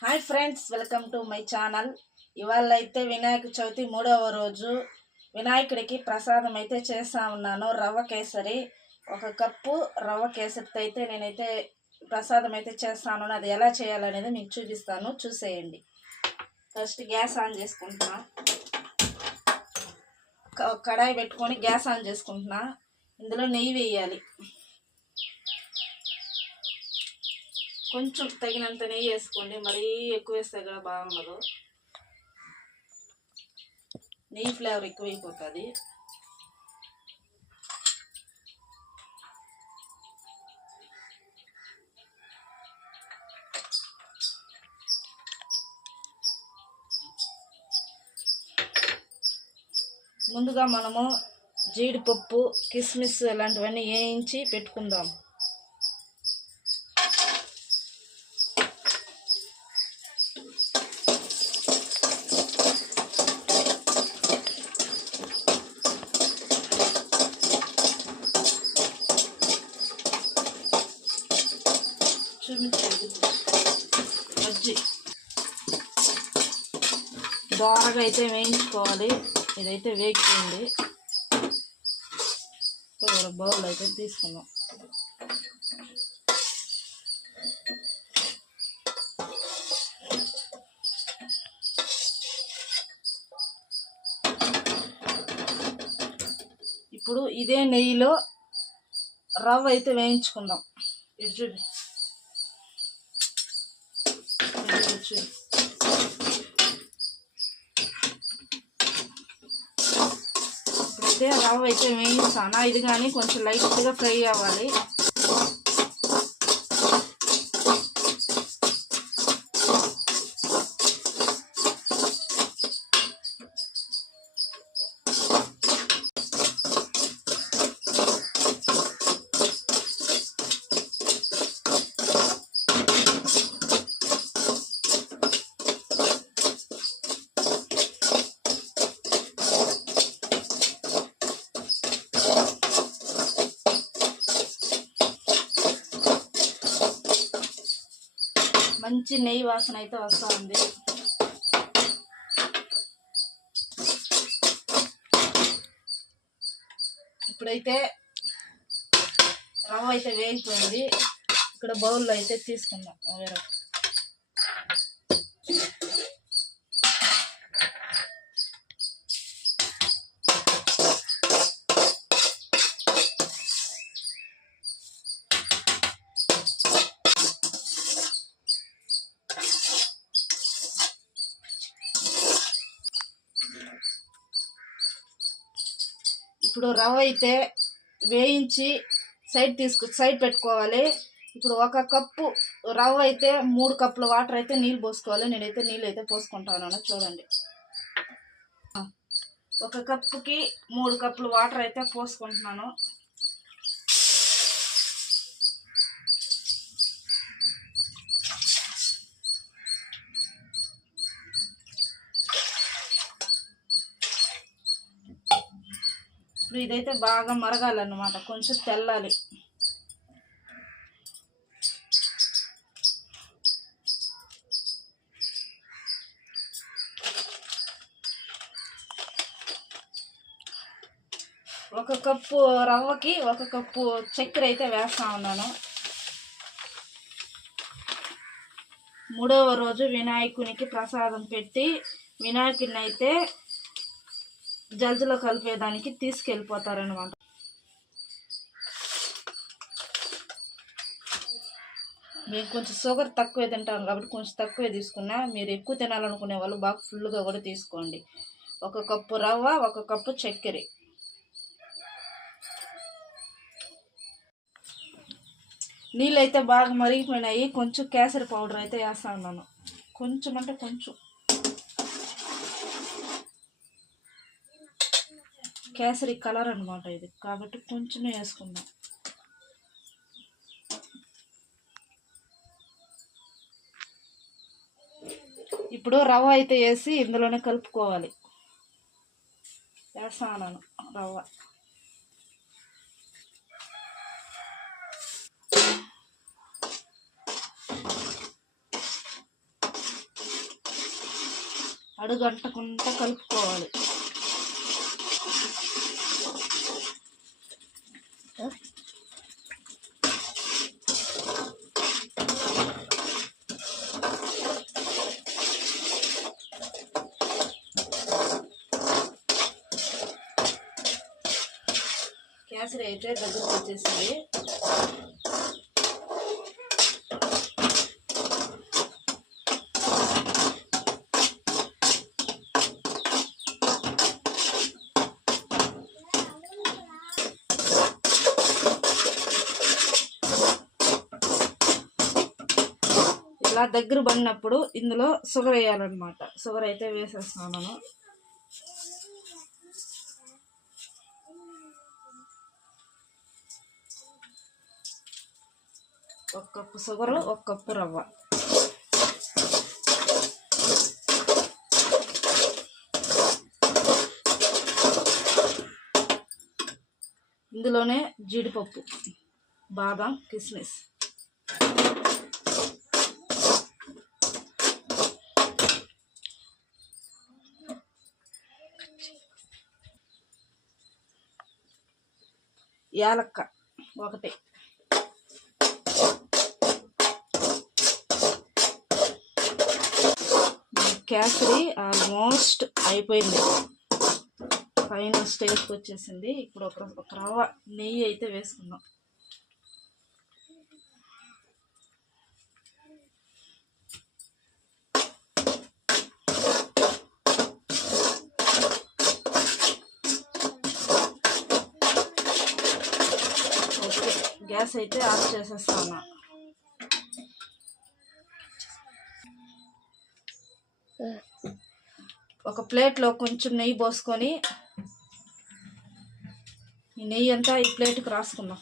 Hi friends, welcome to my channel. ఇవాళ అయితే వినాయక చవితి 3వ రోజు. వినాయకుడికి ప్రసాదం అయితే చేస్తా ఉన్నాను. రవ్వ కేసరి, 1 కప్పు రవ్వ కేసరితో అయితే నేనైతే ప్రసాదం అయితే చేస్తాను. అది ఎలా చేయాలనేది మీకు చూపిస్తాను, చూసేయండి. ఫస్ట్ గ్యాస్ ఆన్ చేసుకుంటున్నా. కడాయి పెట్టుకొని గ్యాస్ ఆన్ చేసుకుంటున్నా. ఇందులో నెయ్యి వేయాలి. కొంచెం తగినంత నెయ్యి వేసుకోండి, మరీ ఎక్కువ వేస్తే కూడా బాగుండదు. నెయ్యి ఫ్లేవర్ ఎక్కువైపోతుంది. ముందుగా మనము జీడిపప్పు, కిస్మిస్ ఇలాంటివన్నీ వేయించి పెట్టుకుందాం. మజ్జి దోరగా అయితే వేయించుకోవాలి. ఇదైతే వేగిపోయింది. బౌల్ అయితే తీసుకుందాం. ఇప్పుడు ఇదే నెయ్యిలో రవ్వ అయితే వేయించుకుందాం. ఇటు చూడు, ఇప్పుడైతే రవ్వ అయితే వేయిస్తాను. ఇది కానీ కొంచెం లైట్గా ఫ్రై అవ్వాలి. మంచి నెయ్యి వాసన అయితే వస్తూ ఉంది. ఇప్పుడైతే రవ్వ అయితే వేగిపోయింది. ఇక్కడ బౌల్లో అయితే తీసుకుందాం. వేరే ఇప్పుడు రవ్వ అయితే వేయించి సైడ్ పెట్టుకోవాలి. ఇప్పుడు 1 కప్పు రవ్వ అయితే 3 కప్పుల వాటర్ అయితే నీళ్ళు పోసుకోవాలి. నేనైతే నీళ్ళు అయితే పోసుకుంటాను, చూడండి. 1 కప్పుకి 3 కప్పులు వాటర్ అయితే పోసుకుంటున్నాను. ఇప్పుడు ఇదైతే బాగా మరగాలన్నమాట, కొంచెం తెల్లాలి. ఒక కప్పు రవ్వకి 1 కప్పు చక్కెర అయితే వేస్తా ఉన్నాను. 3వ రోజు వినాయకునికి ప్రసాదం పెట్టి వినాయకుని అయితే జల్జలో కలిపేదానికి తీసుకెళ్ళిపోతారనమాట. మేము కొంచెం షుగర్ తక్కువే తింటాం కాబట్టి కొంచెం తక్కువే తీసుకున్నా. మీరు ఎక్కువ తినాలనుకునే వాళ్ళు బాగా ఫుల్గా కూడా తీసుకోండి. 1 కప్పు రవ్వ, 1 కప్పు చక్కెర. నీళ్ళు అయితే బాగా మరిగిపోయినాయి. కొంచెం కేసరి పౌడర్ అయితే వేస్తా ఉన్నాను. కొంచెం అంటే కొంచెం కేసరి కలర్ అనమాట ఇది, కాబట్టి కొంచెమే వేసుకుందాం. ఇప్పుడు రవ్వ అయితే వేసి ఇందులోనే కలుపుకోవాలి. వేస్తాను రవ్వ. అడుగంటకుండా కలుపుకోవాలి. కేసరి అయితే దగ్గరకు వచ్చేసింది. ఇలా దగ్గర పడినప్పుడు ఇందులో షుగర్ వేయాలన్నమాట. షుగర్ అయితే వేసేస్తున్నాను. ఒక కప్పు షుగరు, ఒక కప్పు రవ్వ. ఇందులోనే జీడిపప్పు, బాదం, కిస్మిస్. యాలక్క ఒకటి. కేసరి ఆల్మోస్ట్ అయిపోయింది, ఫైనల్ స్టేజ్కి వచ్చేసింది. ఇప్పుడు ఒక రవ్వ నెయ్యి అయితే వేసుకుందాం. ఓకే, గ్యాస్ అయితే ఆఫ్ చేసేస్తాను. ఒక ప్లేట్లో కొంచెం నెయ్యి పోసుకొని ఈ నెయ్యి అంతా ఈ ప్లేట్కి రాసుకుందాం.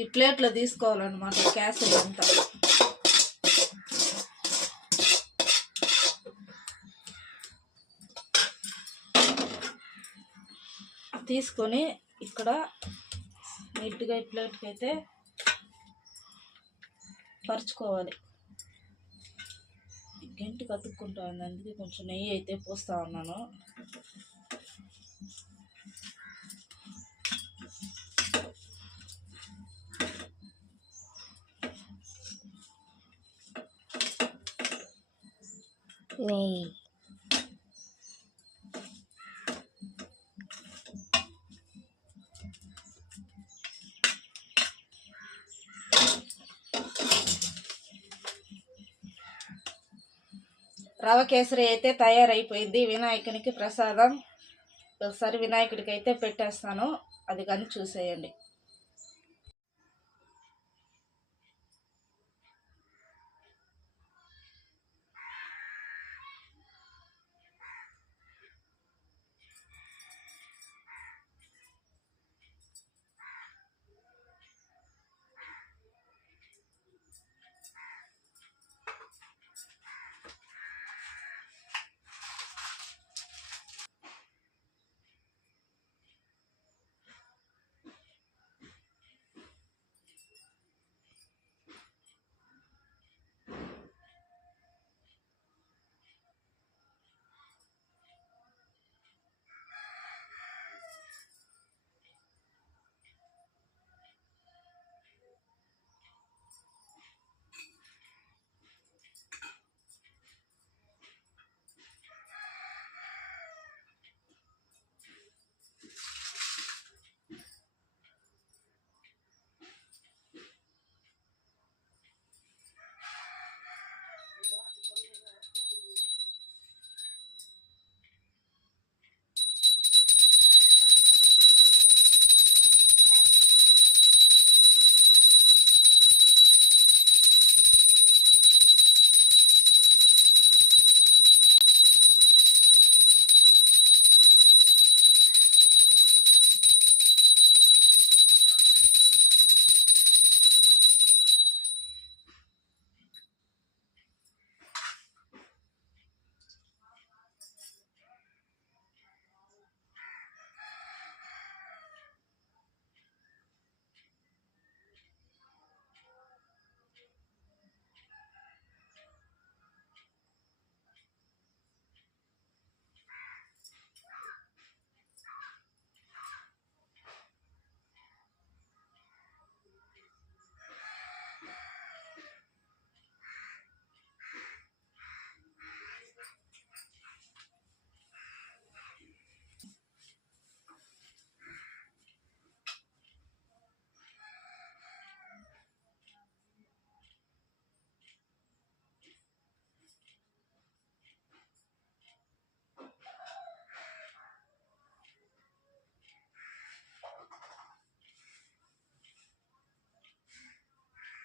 ఈ ప్లేట్లో తీసుకోవాలన్నమాట కేసరి అంతా. తీసుకొని ఇక్కడ నీట్గా ఈ ప్లేట్కి అయితే పరుచుకోవాలి. గంటికి అతుక్కుంటా ఉంది, అందుకే కొంచెం నెయ్యి అయితే పోస్తా ఉన్నాను. నెయ్యి రవ కేసరి అయితే తయారైపోయింది. వినాయకునికి ప్రసాదం. ఒకసారి వినాయకుడికి అయితే పెట్టేస్తాను, అది కానీ చూసేయండి.